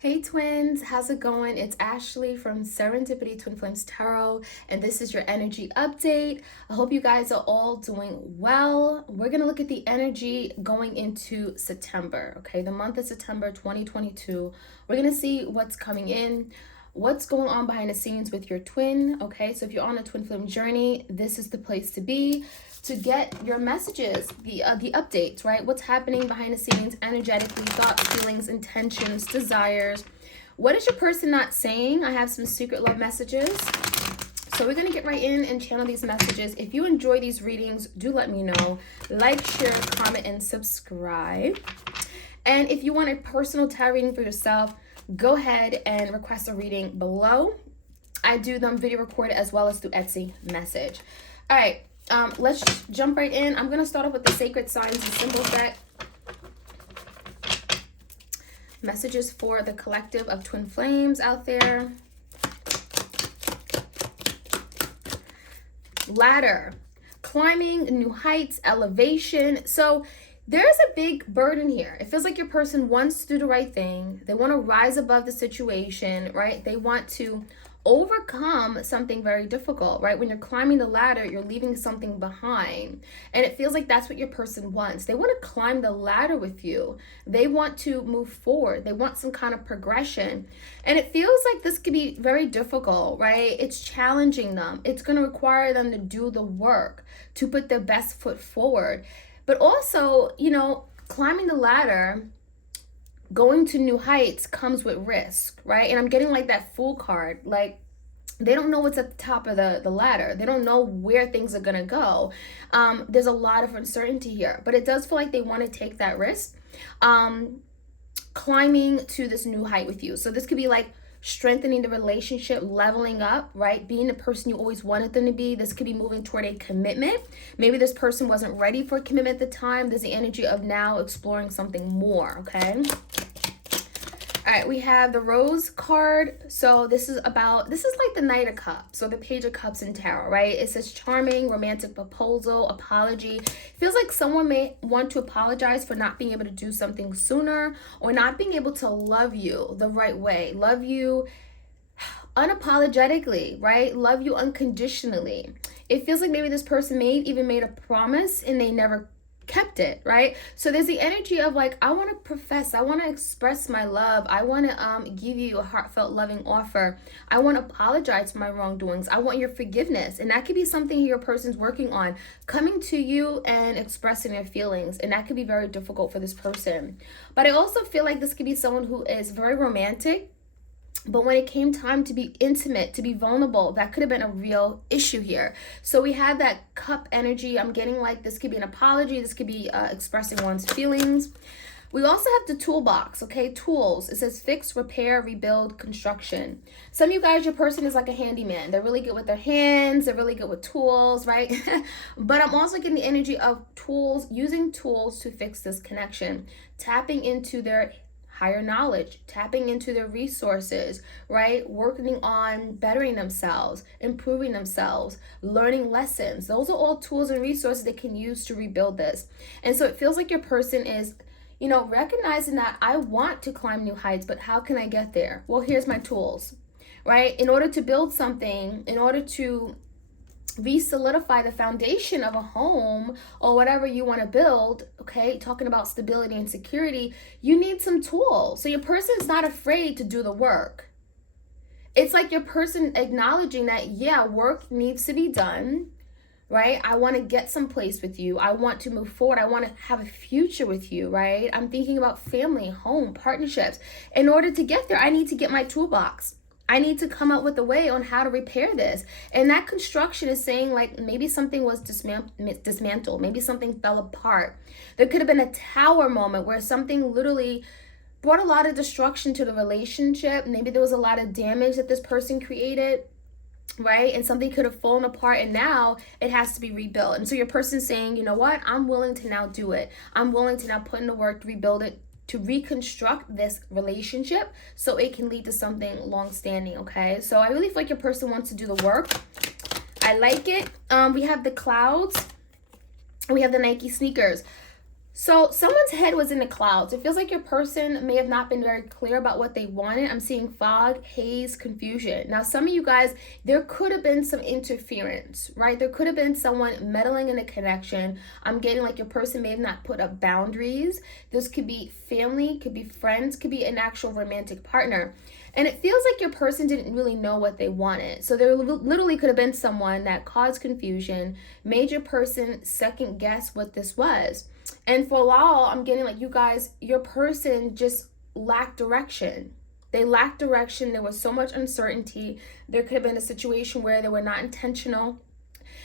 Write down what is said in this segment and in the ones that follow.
Hey twins, how's it going? It's Ashley from Serendipity Twin Flames Tarot, and this is your energy update. I hope you guys are all doing well. We're going to look at the energy going into September, okay? The month of September 2022. We're going to see what's coming in, what's going on behind the scenes with your twin, okay? So if you're on a twin flame journey, this is the place to be to get your messages, the updates, right? What's happening behind the scenes, energetically, thoughts, feelings, intentions, desires. What is your person not saying? I have some secret love messages. So we're going to get right in and channel these messages. If you enjoy these readings, do let me know. Like, share, comment, and subscribe. And if you want a personal tarot reading for yourself, go ahead and request a reading below. I do them video recorded as well as through Etsy message. All right. Let's jump right in. I'm going to start off with the Sacred Signs and Symbols deck. Messages for the collective of twin flames out there. Ladder. Climbing new heights, elevation. So there's a big burden here. It feels like your person wants to do the right thing. They want to rise above the situation, right? They want to overcome something very difficult, right? When you're climbing the ladder, you're leaving something behind. And it feels like that's what your person wants. They want to climb the ladder with you. They want to move forward. They want some kind of progression. And it feels like this could be very difficult, right? It's challenging them. It's going to require them to do the work, to put their best foot forward. But also, you know, climbing the ladder, going to new heights comes with risk, right? And I'm getting like that Fool card. Like, they don't know what's at the top of the ladder. They don't know where things are going to go. There's a lot of uncertainty here. But it does feel like they want to take that risk. Climbing to this new height with you. So this could be like strengthening the relationship, leveling up, right? Being the person you always wanted them to be. This could be moving toward a commitment. Maybe this person wasn't ready for a commitment at the time. There's the energy of now exploring something more, okay? All right, we have the Rose card. So this is like the Knight of Cups, or the Page of Cups in tarot, right? It says charming, romantic proposal, apology. Feels like someone may want to apologize for not being able to do something sooner, or not being able to love you the right way. Love you unapologetically, right? Love you unconditionally. It feels like maybe this person may have even made a promise and they never kept it, right? So there's the energy of like, I want to profess, I want to express my love, I want to give you a heartfelt loving offer, I want to apologize for my wrongdoings, I want your forgiveness. And that could be something your person's working on, coming to you and expressing their feelings. And that could be very difficult for this person. But I also feel like this could be someone who is very romantic, but when it came time to be intimate, to be vulnerable, that could have been a real issue here. So we have that cup energy. I'm getting like this could be an apology. This could be expressing one's feelings. We also have the toolbox, okay? Tools. It says fix, repair, rebuild, construction. Some of you guys, your person is like a handyman. They're really good with their hands. They're really good with tools, right? But I'm also getting the energy of tools, using tools to fix this connection, tapping into their higher knowledge, tapping into their resources, right? Working on bettering themselves, improving themselves, learning lessons. Those are all tools and resources they can use to rebuild this. And so it feels like your person is, you know, recognizing that I want to climb new heights, but how can I get there? Well, here's my tools, right? In order to build something, in order to re-solidify the foundation of a home or whatever you want to build, okay, talking about stability and security, you need some tools. So your person is not afraid to do the work. It's like your person acknowledging that, yeah, work needs to be done, right? I want to get someplace with you. I want to move forward. I want to have a future with you, right? I'm thinking about family, home, partnerships. In order to get there, I need to get my toolbox. I need to come up with a way on how to repair this. And that construction is saying like maybe something was dismantled. Maybe something fell apart. There could have been a tower moment where something literally brought a lot of destruction to the relationship. Maybe there was a lot of damage that this person created, right? And something could have fallen apart and now it has to be rebuilt. And so your person's saying, you know what? I'm willing to now do it. I'm willing to now put in the work to rebuild it, to reconstruct this relationship so it can lead to something long-standing, okay? So I really feel like your person wants to do the work. I like it. We have the clouds. We have the Nike sneakers. So someone's head was in the clouds. It feels like your person may have not been very clear about what they wanted. I'm seeing fog, haze, confusion. Now, some of you guys, there could have been some interference, right? There could have been someone meddling in a connection. I'm getting like your person may have not put up boundaries. This could be family, could be friends, could be an actual romantic partner. And it feels like your person didn't really know what they wanted. So there literally could have been someone that caused confusion, made your person second guess what this was. And for a while, I'm getting like you guys, your person just lacked direction. They lacked direction. There was so much uncertainty. There could have been a situation where they were not intentional.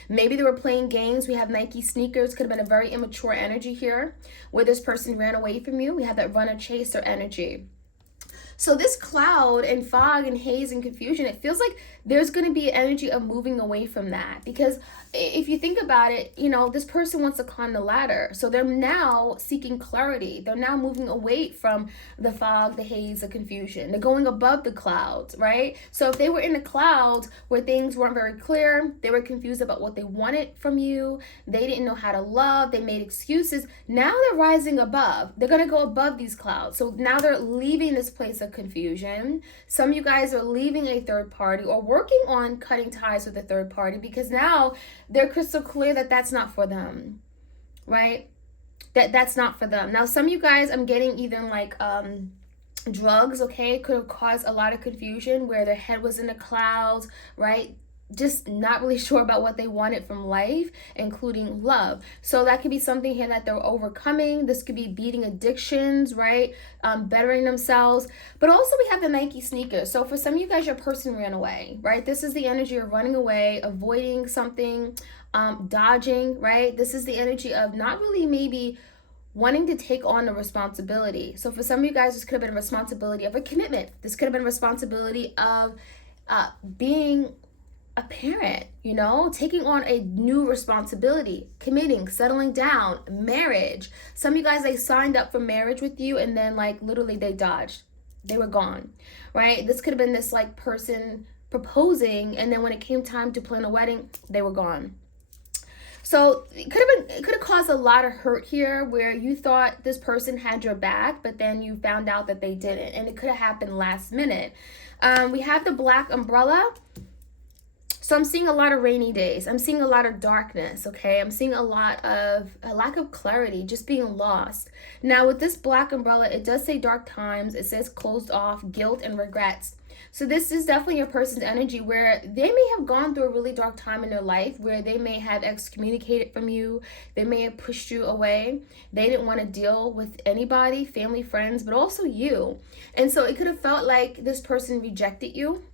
Maybe they were playing games. We have Nike sneakers. Could have been a very immature energy here where this person ran away from you. We have that runner chaser energy. So this cloud and fog and haze and confusion, it feels like there's going to be an energy of moving away from that. Because if you think about it, you know, this person wants to climb the ladder. So they're now seeking clarity. They're now moving away from the fog, the haze, the confusion. They're going above the clouds, right? So if they were in the clouds where things weren't very clear, they were confused about what they wanted from you, they didn't know how to love, they made excuses. Now they're rising above. They're going to go above these clouds. So now they're leaving this place of confusion. Some of you guys are leaving a third party or working on cutting ties with a third party because now they're crystal clear that that's not for them, right? That's not for them. Now, some of you guys, I'm getting even like drugs, okay, could have caused a lot of confusion where their head was in the clouds, right? Just not really sure about what they wanted from life, including love. So that could be something here that they're overcoming. This could be beating addictions, right? Bettering themselves. But also we have the Nike sneakers. So for some of you guys, your person ran away, right? This is the energy of running away, avoiding something, dodging, right? This is the energy of not really maybe wanting to take on the responsibility. So for some of you guys, this could have been a responsibility of a commitment. This could have been a responsibility of being a parent, you know, taking on a new responsibility, committing, settling down, marriage. Some of you guys, they signed up for marriage with you and then like literally they dodged. They were gone, right? This could have been this like person proposing and then when it came time to plan a wedding, they were gone. So it could have caused a lot of hurt here where you thought this person had your back, but then you found out that they didn't. And it could have happened last minute. We have the black umbrella. So I'm seeing a lot of rainy days. I'm seeing a lot of darkness, okay? I'm seeing a lot of a lack of clarity, just being lost. Now with this black umbrella, it does say dark times. It says closed off, guilt and regrets. So this is definitely your person's energy where they may have gone through a really dark time in their life where they may have excommunicated from you. They may have pushed you away. They didn't want to deal with anybody, family, friends, but also you. And so it could have felt like this person rejected you.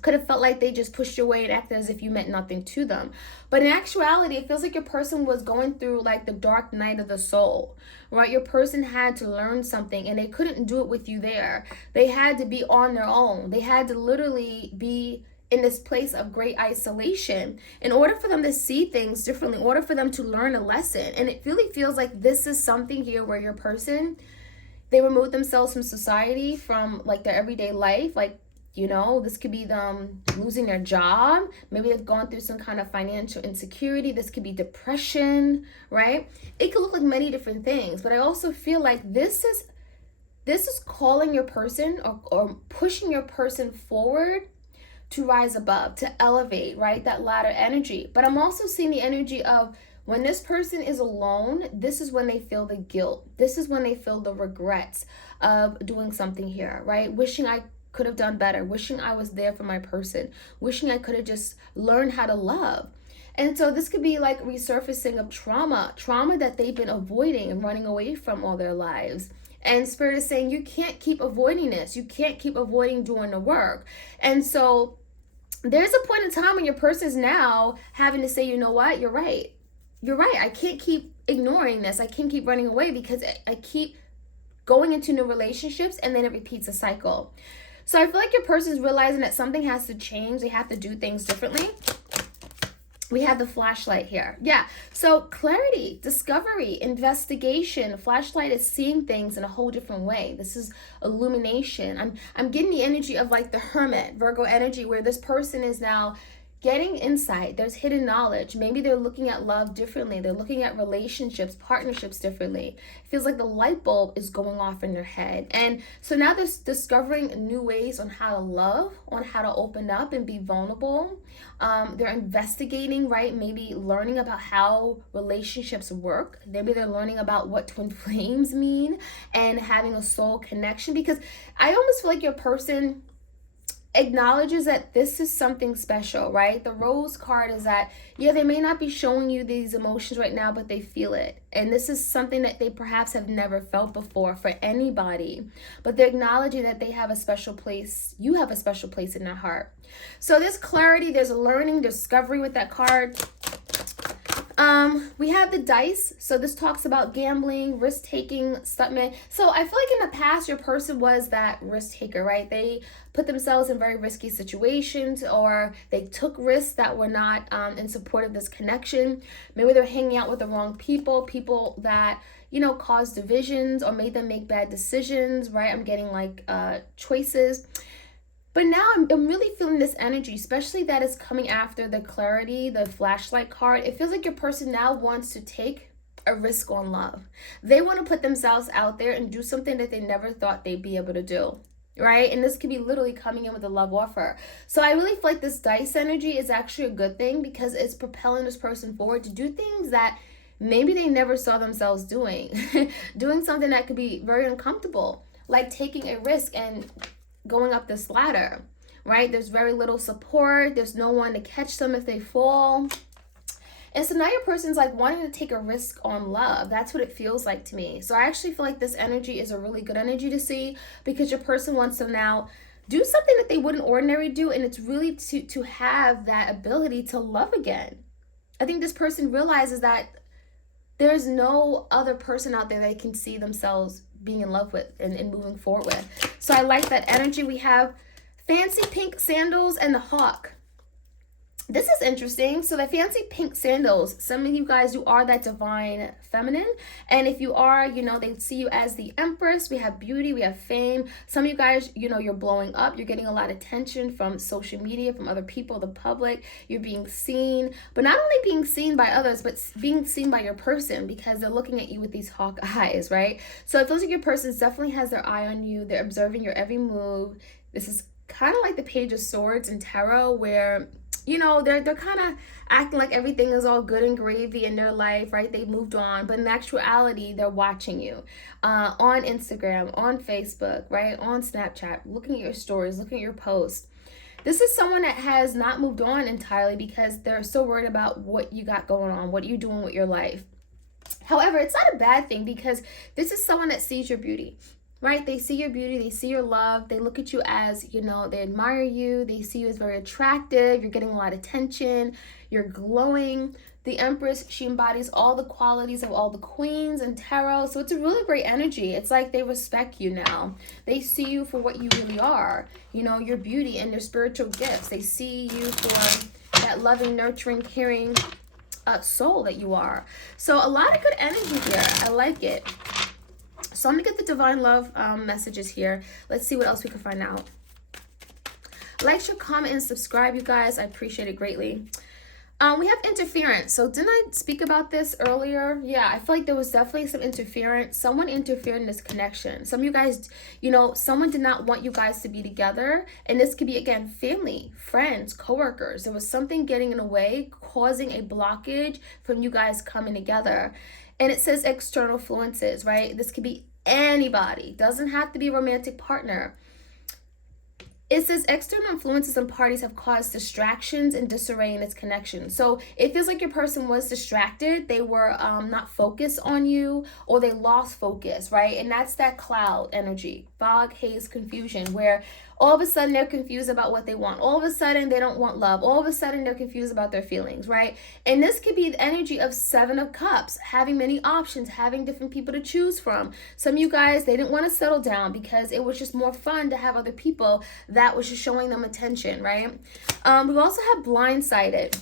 Could have felt like they just pushed you away and acted as if you meant nothing to them. But in actuality, it feels like your person was going through like the dark night of the soul, right? Your person had to learn something and they couldn't do it with you there. They had to be on their own. They had to literally be in this place of great isolation in order for them to see things differently, in order for them to learn a lesson. And it really feels like this is something here where your person, they removed themselves from society, from like their everyday life, like, you know, this could be them losing their job. Maybe they've gone through some kind of financial insecurity. This could be depression, right? It could look like many different things. But I also feel like this is calling your person or pushing your person forward to rise above, to elevate, right? That ladder energy. But I'm also seeing the energy of when this person is alone, this is when they feel the guilt. This is when they feel the regrets of doing something here, right? Wishing I could have done better, wishing I was there for my person, wishing I could have just learned how to love. And so this could be like resurfacing of trauma that they've been avoiding and running away from all their lives. And Spirit is saying, you can't keep avoiding this. You can't keep avoiding doing the work. And so there's a point in time when your person is now having to say, you know what, you're right. You're right. I can't keep ignoring this. I can't keep running away because I keep going into new relationships and then it repeats a cycle. So I feel like your person is realizing that something has to change. They have to do things differently. We have the flashlight here. Yeah. So clarity, discovery, investigation. The flashlight is seeing things in a whole different way. This is illumination. I'm getting the energy of like the hermit, Virgo energy, where this person is now getting insight. There's hidden knowledge. Maybe they're looking at love differently. They're looking at relationships, partnerships differently. It feels like the light bulb is going off in their head. And so now they're discovering new ways on how to love, on how to open up and be vulnerable. They're investigating, right? Maybe learning about how relationships work. Maybe they're learning about what twin flames mean and having a soul connection. Because I almost feel like your person acknowledges that this is something special, right? The rose card is that, yeah, they may not be showing you these emotions right now, but they feel it. And this is something that they perhaps have never felt before for anybody. But they're acknowledging that they have a special place. You have a special place in their heart. So there's clarity, there's a learning, discovery with that card. We have the dice. So this talks about gambling, risk-taking, stuntman. So I feel like in the past, your person was that risk taker, right? They put themselves in very risky situations, or they took risks that were not in support of this connection. Maybe they're hanging out with the wrong people that, you know, caused divisions or made them make bad decisions, right? I'm getting like choices. But now I'm really feeling this energy, especially that is coming after the clarity, the flashlight card. It feels like your person now wants to take a risk on love. They want to put themselves out there and do something that they never thought they'd be able to do, right? And this could be literally coming in with a love offer. So I really feel like this dice energy is actually a good thing because it's propelling this person forward to do things that maybe they never saw themselves doing. Doing something that could be very uncomfortable, like taking a risk and going up this ladder, right? There's very little support. There's no one to catch them if they fall. And so now your person's like wanting to take a risk on love. That's what it feels like to me. So I actually feel like this energy is a really good energy to see because your person wants to now do something that they wouldn't ordinarily do. And it's really to have that ability to love again. I think this person realizes that there's no other person out there they can see themselves being in love with and moving forward with. So I like that energy. We have fancy pink sandals and the hawk. This is interesting. So the fancy pink sandals, some of you guys, you are that divine feminine. And if you are, you know, they see you as the empress. We have beauty, we have fame. Some of you guys, you know, you're blowing up. You're getting a lot of attention from social media, from other people, the public. You're being seen, but not only being seen by others, but being seen by your person because they're looking at you with these hawk eyes, right? So it feels like your person definitely has their eye on you. They're observing your every move. This is kind of like the Page of Swords in tarot where, you know, they're kind of acting like everything is all good and gravy in their life, right? They moved on, but in actuality, they're watching you on Instagram, on Facebook, right? On Snapchat, looking at your stories, looking at your posts. This is someone that has not moved on entirely because they're so worried about what you got going on, what you're doing with your life. However, it's not a bad thing because this is someone that sees your beauty. Right? They see your beauty, they see your love, they look at you as, you know, they admire you, they see you as very attractive, you're getting a lot of attention, you're glowing. The Empress, she embodies all the qualities of all the queens in tarot, so it's a really great energy. It's like they respect you now. They see you for what you really are, you know, your beauty and your spiritual gifts. They see you for that loving, nurturing, caring soul that you are. So a lot of good energy here. I like it. So I'm going to get the divine love messages here. Let's see what else we can find out. Like, share, comment, and subscribe, you guys. I appreciate it greatly. We have interference. So didn't I speak about this earlier? Yeah, I feel like there was definitely some interference. Someone interfered in this connection. Some of you guys, you know, someone did not want you guys to be together. And this could be, again, family, friends, coworkers. There was something getting in the way, causing a blockage from you guys coming together. And it says external influences, right? This could be anybody. Doesn't have to be a romantic partner. It says external influences and parties have caused distractions and disarray in its connection. So it feels like your person was distracted. They were not focused on you, or they lost focus, right? And that's that cloud energy, fog, haze, confusion, where all of a sudden they're confused about what they want. All of a sudden they don't want love. All of a sudden they're confused about their feelings, right? And this could be the energy of 7 of Cups, having many options, having different people to choose from. Some of you guys, they didn't want to settle down because it was just more fun to have other people that was just showing them attention, right? We also have Blindsided.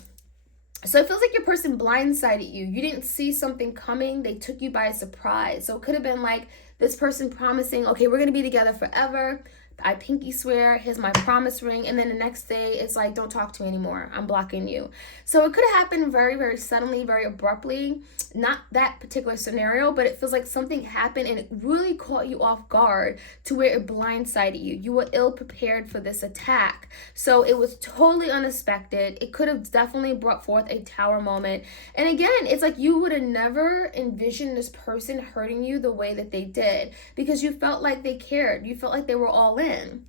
So it feels like your person blindsided you. You didn't see something coming. They took you by surprise. So it could have been like this person promising, okay, we're going to be together forever. I pinky swear, here's my promise ring, and then the next day it's like, don't talk to me anymore, I'm blocking you. So it could have happened very, very suddenly, very abruptly. Not that particular scenario, but it feels like something happened and it really caught you off guard to where it blindsided you. You were ill prepared for this attack. So it was totally unexpected. It could have definitely brought forth a tower moment. And again, it's like you would have never envisioned this person hurting you the way that they did, because you felt like they cared. You felt like they were all in.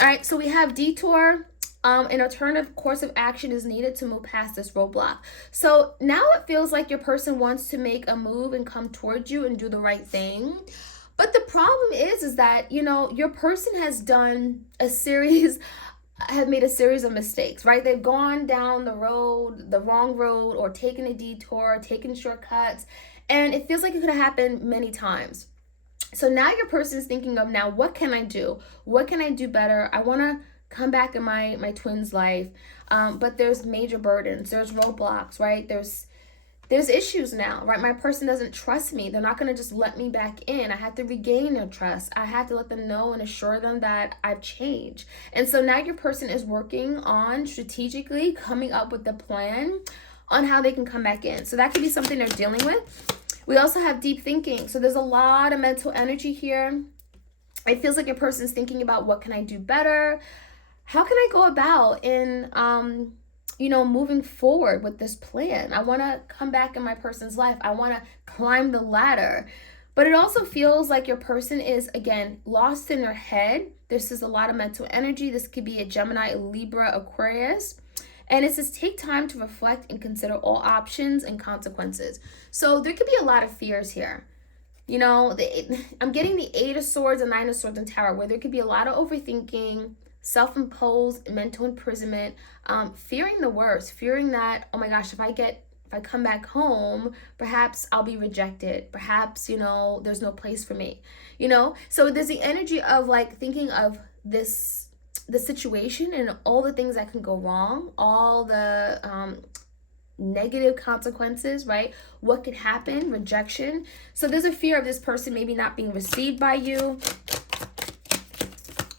All right, so we have detour. An alternative course of action is needed to move past this roadblock. So now it feels like your person wants to make a move and come towards you and do the right thing. But the problem is that, you know, your person has done have made a series of mistakes, right? They've gone down the wrong road, or taken a detour, taken shortcuts. And it feels like it could have happened many times. So now your person is thinking of, now, what can I do? What can I do better? I want to come back in my twin's life, but there's major burdens, there's roadblocks, right? There's issues now, right? My person doesn't trust me. They're not going to just let me back in. I have to regain their trust. I have to let them know and assure them that I've changed. And so now your person is working on strategically coming up with the plan on how they can come back in. So that could be something they're dealing with. We also have deep thinking. So there's a lot of mental energy here. It feels like your person's thinking about, what can I do better? How can I go about in, moving forward with this plan? I want to come back in my person's life. I want to climb the ladder. But it also feels like your person is, again, lost in their head. This is a lot of mental energy. This could be a Gemini, a Libra, Aquarius. And it says, take time to reflect and consider all options and consequences. So there could be a lot of fears here. You know, I'm getting the 8 of Swords and 9 of Swords and Tower, where there could be a lot of overthinking, self-imposed mental imprisonment, fearing the worst, fearing that, oh my gosh, if I come back home, perhaps I'll be rejected. Perhaps, there's no place for me, So there's the energy of like thinking of the situation and all the things that can go wrong, all the negative consequences, right? What could happen, rejection. So there's a fear of this person maybe not being received by you.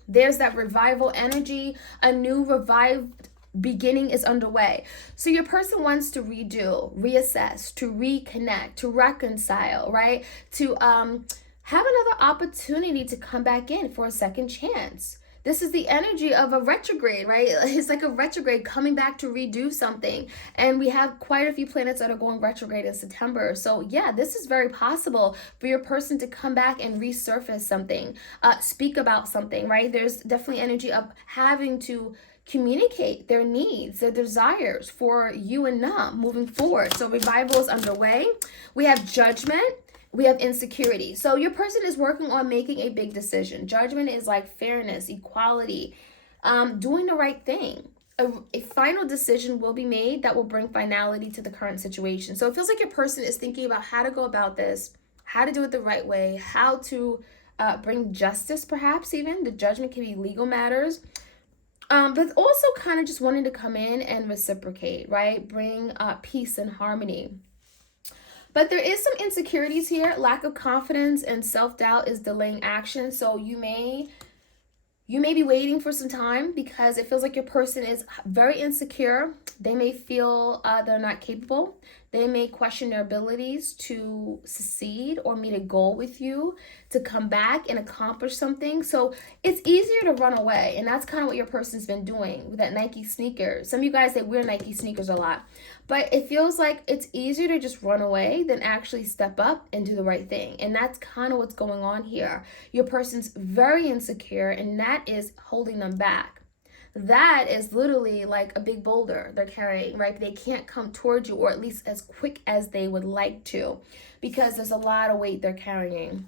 There's that revival energy. A new revived beginning is underway. So your person wants to redo, reassess, to reconnect, to reconcile, right? To have another opportunity to come back in for a second chance. This is the energy of a retrograde, right? It's like a retrograde coming back to redo something. And we have quite a few planets that are going retrograde in September. So yeah, this is very possible for your person to come back and resurface something, speak about something, right? There's definitely energy of having to communicate their needs, their desires for you and them moving forward. So revival is underway. We have judgment. We have insecurity. So your person is working on making a big decision. Judgment is like fairness, equality, doing the right thing. A final decision will be made that will bring finality to the current situation. So it feels like your person is thinking about how to go about this, how to do it the right way, how to bring justice, perhaps even. The judgment can be legal matters. But also kind of just wanting to come in and reciprocate, right? Bring peace and harmony. But there is some insecurities here. Lack of confidence and self-doubt is delaying action. So you may be waiting for some time because it feels like your person is very insecure. They may feel they're not capable. They may question their abilities to succeed or meet a goal with you, to come back and accomplish something. So it's easier to run away. And that's kind of what your person's been doing with that Nike sneaker. Some of you guys, they wear Nike sneakers a lot. But it feels like it's easier to just run away than actually step up and do the right thing. And that's kind of what's going on here. Your person's very insecure, and that is holding them back. That is literally like a big boulder they're carrying, right? They can't come towards you, or at least as quick as they would like to, because there's a lot of weight they're carrying,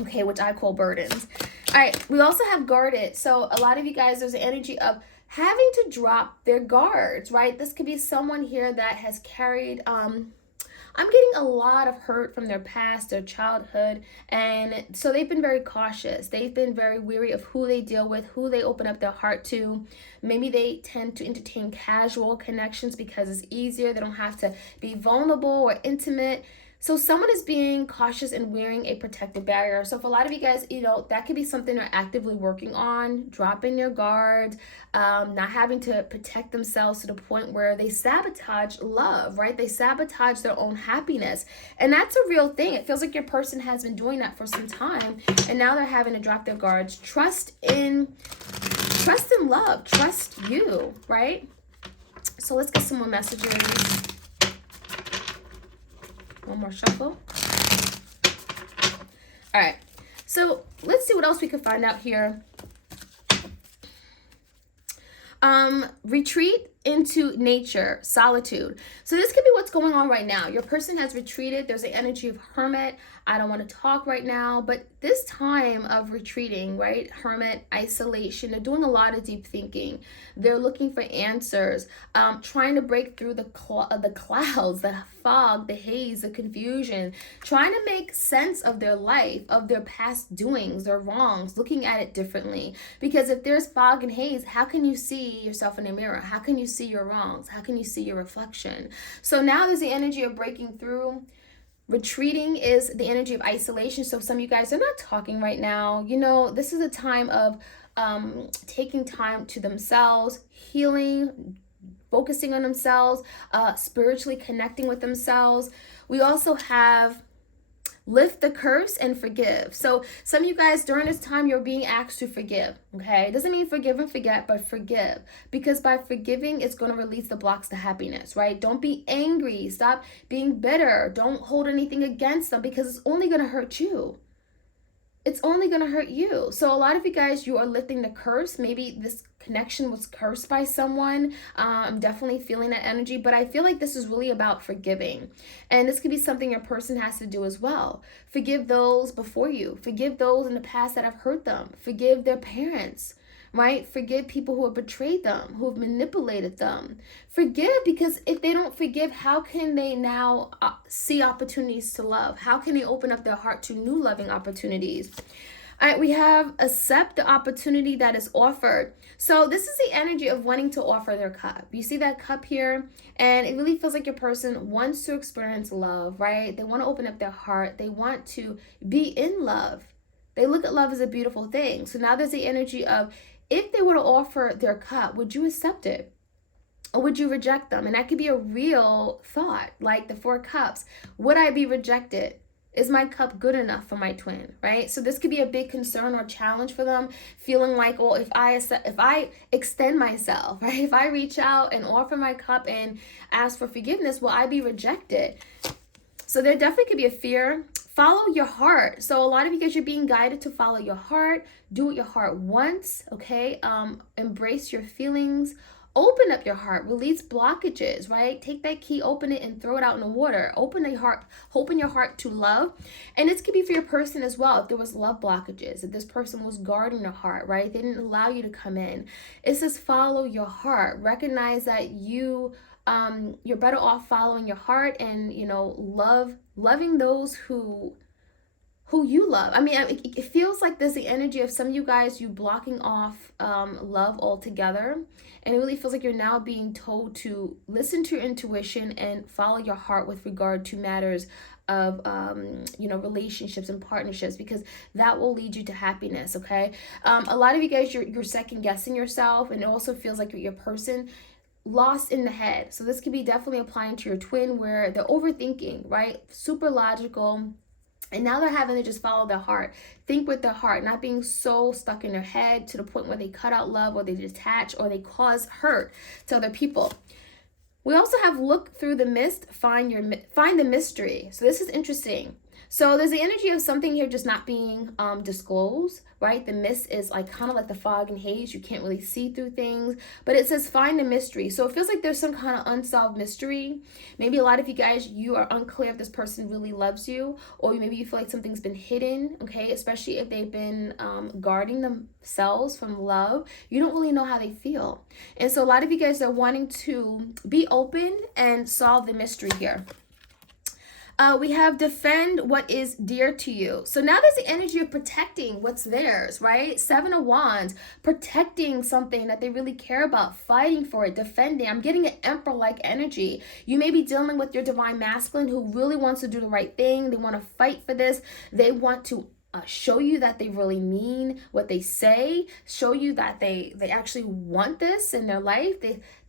okay, which I call burdens. All right, we also have guarded. So a lot of you guys, there's an energy of having to drop their guards, right? This could be someone here that has carried, I'm getting a lot of hurt from their past, their childhood, and so they've been very cautious. They've been very weary of who they deal with, who they open up their heart to. Maybe they tend to entertain casual connections because it's easier. They don't have to be vulnerable or intimate. So someone is being cautious and wearing a protective barrier. So for a lot of you guys, that could be something they're actively working on, dropping their guard, not having to protect themselves to the point where they sabotage love, right? They sabotage their own happiness. And that's a real thing. It feels like your person has been doing that for some time, and now they're having to drop their guards. Trust in love, trust you, right? So let's get some more messages. One more shuffle. All right, so let's see what else we can find out here. Retreat into nature, solitude. So this could be what's going on right now. Your person has retreated. There's the energy of hermit. I don't want to talk right now, but this time of retreating, right? Hermit, isolation, they're doing a lot of deep thinking. They're looking for answers, trying to break through the clouds, the fog, the haze, the confusion, trying to make sense of their life, of their past doings, their wrongs, looking at it differently. Because if there's fog and haze, how can you see yourself in a mirror? How can you see your wrongs? How can you see your reflection? So now there's the energy of breaking through. Retreating is the energy of isolation. So some of you guys are not talking right now. This is a time of taking time to themselves, healing, focusing on themselves, spiritually connecting with themselves. We also have lift the curse and forgive. So some of you guys during this time, you're being asked to forgive. Okay, it doesn't mean forgive and forget, but forgive, because by forgiving, it's going to release the blocks to happiness, right? Don't be angry. Stop being bitter. Don't hold anything against them, because it's only going to hurt you. It's only going to hurt you. So a lot of you guys, you are lifting the curse. Maybe this connection was cursed by someone. I'm definitely feeling that energy, but I feel like this is really about forgiving. And this could be something your person has to do as well. Forgive those before you. Forgive those in the past that have hurt them. Forgive their parents, right? Forgive people who have betrayed them, who have manipulated them. Forgive, because if they don't forgive, how can they now see opportunities to love? How can they open up their heart to new loving opportunities? All right, we have accept the opportunity that is offered. So this is the energy of wanting to offer their cup. You see that cup here? And it really feels like your person wants to experience love, right? They want to open up their heart. They want to be in love. They look at love as a beautiful thing. So now there's the energy of, if they were to offer their cup, would you accept it? Or would you reject them? And that could be a real thought, like the 4 cups. Would I be rejected? Is my cup good enough for my twin, right? So this could be a big concern or challenge for them, feeling like, well, if I extend myself, right? If I reach out and offer my cup and ask for forgiveness, will I be rejected? So there definitely could be a fear. Follow your heart. So a lot of you guys, you're being guided to follow your heart. Do what your heart wants, okay? Embrace your feelings. Open up your heart. Release blockages, right? Take that key, open it, and throw it out in the water. Open your heart to love. And this could be for your person as well. If there was love blockages, if this person was guarding their heart, right? They didn't allow you to come in. It says follow your heart. Recognize that you're better off following your heart and, loving those who you love. I mean, it feels like there's the energy of some of you guys, you blocking off love altogether. And it really feels like you're now being told to listen to your intuition and follow your heart with regard to matters of, relationships and partnerships, because that will lead you to happiness, okay? A lot of you guys, you're second guessing yourself, and it also feels like your person lost in the head. So this could be definitely applying to your twin, where they're overthinking, right? Super logical. And now they're having to just follow their heart. Think with their heart, not being so stuck in their head to the point where they cut out love, or they detach, or they cause hurt to other people. We also have look through the mist, find the mystery. So this is interesting. So there's the energy of something here just not being disclosed, right? The mist is kind of like the fog and haze. You can't really see through things, but it says find the mystery. So it feels like there's some kind of unsolved mystery. Maybe a lot of you guys, you are unclear if this person really loves you, or maybe you feel like something's been hidden, okay? Especially if they've been guarding themselves from love. You don't really know how they feel. And so a lot of you guys are wanting to be open and solve the mystery here. We have defend what is dear to you. So now there's the energy of protecting what's theirs, right? Seven of Wands, protecting something that they really care about, fighting for it, defending. I'm getting an emperor-like energy. You may be dealing with your divine masculine who really wants to do the right thing. They want to fight for this. They want to show you that they really mean what they say, show you that they actually want this in their life.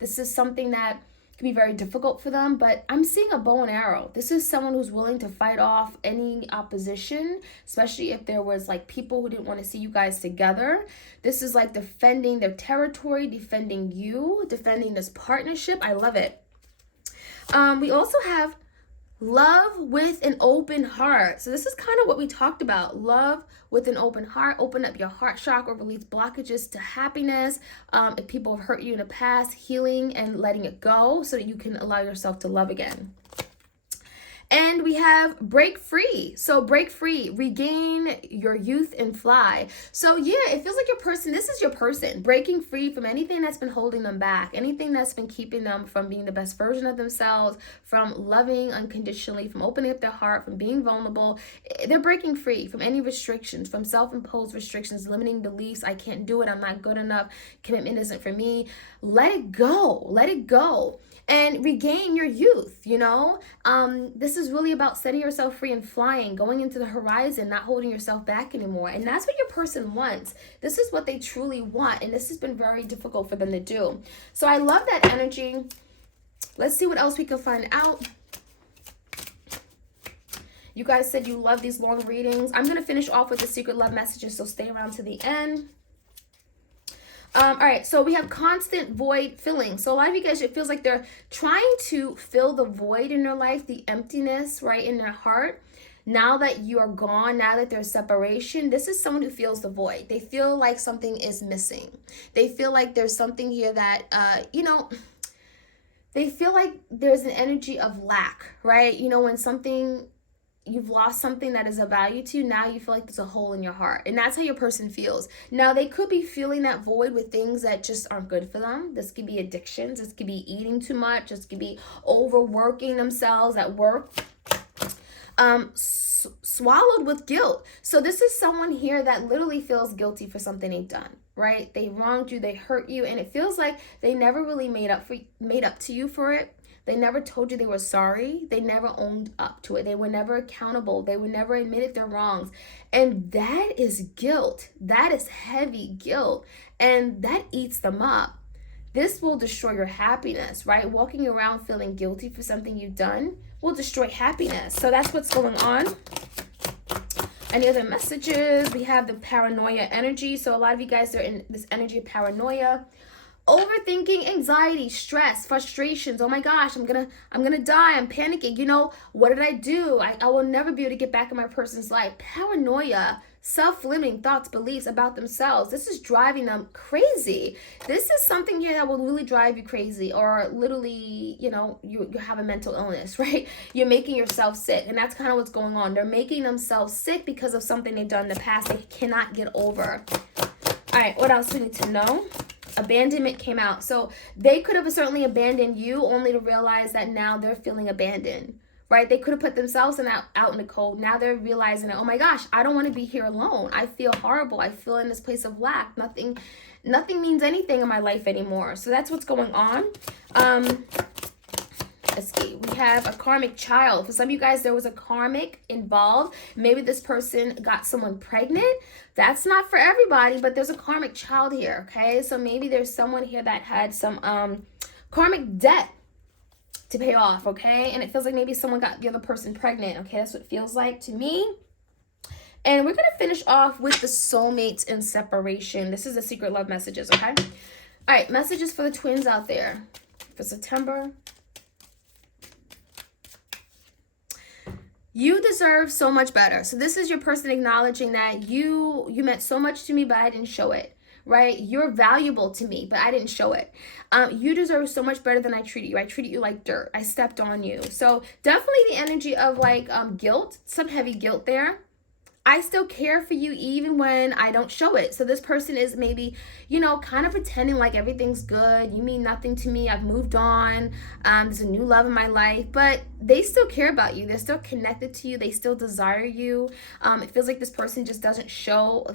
This is something that can be very difficult for them, but I'm seeing a bow and arrow. This is someone who's willing to fight off any opposition, especially if there was like people who didn't want to see you guys together. This is like defending their territory, defending you, defending this partnership. I love it. We also have love with an open heart. So this is kind of what we talked about. Love with an open heart. Open up your heart chakra, release blockages to happiness. If people have hurt you in the past, healing and letting it go so that you can allow yourself to love again. And we have break free. So break free, regain your youth and fly. So yeah, it feels like your person, this is your person, breaking free from anything that's been holding them back, anything that's been keeping them from being the best version of themselves, from loving unconditionally, from opening up their heart, from being vulnerable. They're breaking free from any restrictions, from self-imposed restrictions, limiting beliefs. I can't do it. I'm not good enough. Commitment isn't for me. Let it go. Let it go. And regain your youth, you know? This is really about setting yourself free and flying, going into the horizon, not holding yourself back anymore. And that's what your person wants. This is what they truly want. And this has been very difficult for them to do. So I love that energy. Let's see what else we can find out. You guys said you love these long readings. I'm going to finish off with the secret love messages, so stay around to the end. All right, so we have constant void filling. So a lot of you guys, it feels like they're trying to fill the void in their life, the emptiness, right, in their heart. Now that you are gone, now that there's separation, this is someone who feels the void. They feel like something is missing. They feel like there's something here that, they feel like there's an energy of lack, right? You know, when you've lost something that is of value to you, now you feel like there's a hole in your heart. And that's how your person feels. Now, they could be filling that void with things that just aren't good for them. This could be addictions. This could be eating too much. This could be overworking themselves at work. Swallowed with guilt. So this is someone here that literally feels guilty for something they've done, right? They wronged you. They hurt you. And it feels like they never really made up to you for it. They never told you they were sorry. They never owned up to it. They were never accountable. They would never admit their wrongs. And that is guilt. That is heavy guilt. And that eats them up. This will destroy your happiness, right? Walking around feeling guilty for something you've done will destroy happiness. So that's what's going on. Any other messages? We have the paranoia energy. So a lot of you guys are in this energy of paranoia. Overthinking, anxiety, stress, frustrations. Oh my gosh, I'm gonna die. I'm panicking. You know, what did I do? I will never be able to get back in my person's life. Paranoia, self-limiting thoughts, beliefs about themselves. This is driving them crazy. This is something here that will really drive you crazy, or literally, you know, you have a mental illness, right? You're making yourself sick, and that's kind of what's going on. They're making themselves sick because of something they've done in the past they cannot get over. All right, what else do we need to know? Abandonment came out. So they could have certainly abandoned you only to realize that now they're feeling abandoned, right? They could have put themselves out in the cold. Now they're realizing that, oh my gosh, I don't want to be here alone. I feel horrible. I feel in this place of lack. Nothing means anything in my life anymore. So that's what's going on. Let's see. We have a karmic child. For some of you guys, there was a karmic involved. Maybe this person got someone pregnant. That's not for everybody, but there's a karmic child here, okay? So maybe there's someone here that had some karmic debt to pay off, okay? And it feels like maybe someone got the other person pregnant, okay? That's what it feels like to me. And we're going to finish off with the soulmates and separation. This is the secret love messages, okay? All right, messages for the twins out there for September. You deserve so much better. So this is your person acknowledging that you meant so much to me, but I didn't show it, right? You're valuable to me, but I didn't show it. You deserve so much better than I treated you. I treated you like dirt. I stepped on you. So definitely the energy of like guilt, some heavy guilt there. I still care for you even when I don't show it. So this person is maybe, kind of pretending like everything's good. You mean nothing to me. I've moved on. There's a new love in my life, but they still care about you. They're still connected to you. They still desire you. It feels like this person just doesn't show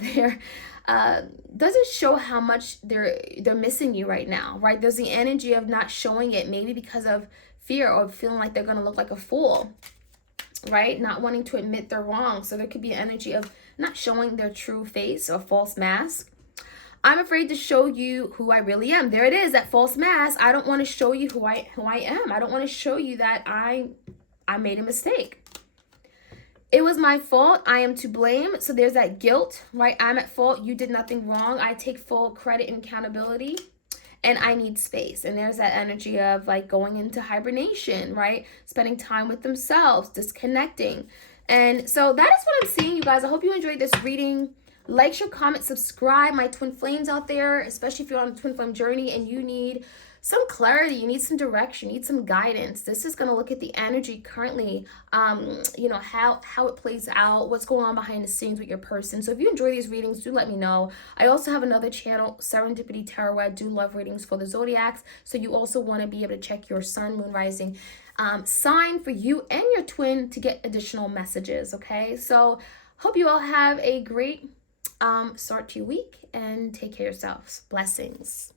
how much they're missing you right now, right? There's the energy of not showing it, maybe because of fear or feeling like they're gonna look like a fool, right? Not wanting to admit they're wrong. So there could be an energy of not showing their true face or false mask. I'm afraid to show you who I really am. There it is, that false mask. I don't want to show you who I am. I don't want to show you that I made a mistake. It was my fault. I am to blame. So there's that guilt, right? I'm at fault. You did nothing wrong. I take full credit and accountability. And I need space. And there's that energy of like going into hibernation, right? Spending time with themselves, disconnecting. And so that is what I'm seeing, you guys. I hope you enjoyed this reading. Like, share, comment, subscribe. My twin flames out there, especially if you're on a twin flame journey and you need some clarity, you need some direction, you need some guidance. This is going to look at the energy currently, how it plays out, what's going on behind the scenes with your person. So if you enjoy these readings, do let me know. I also have another channel, Serendipity Tarot, where I do love readings for the zodiacs. So you also want to be able to check your sun, moon, rising sign for you and your twin to get additional messages. Okay, so hope you all have a great start to your week and take care of yourselves. Blessings.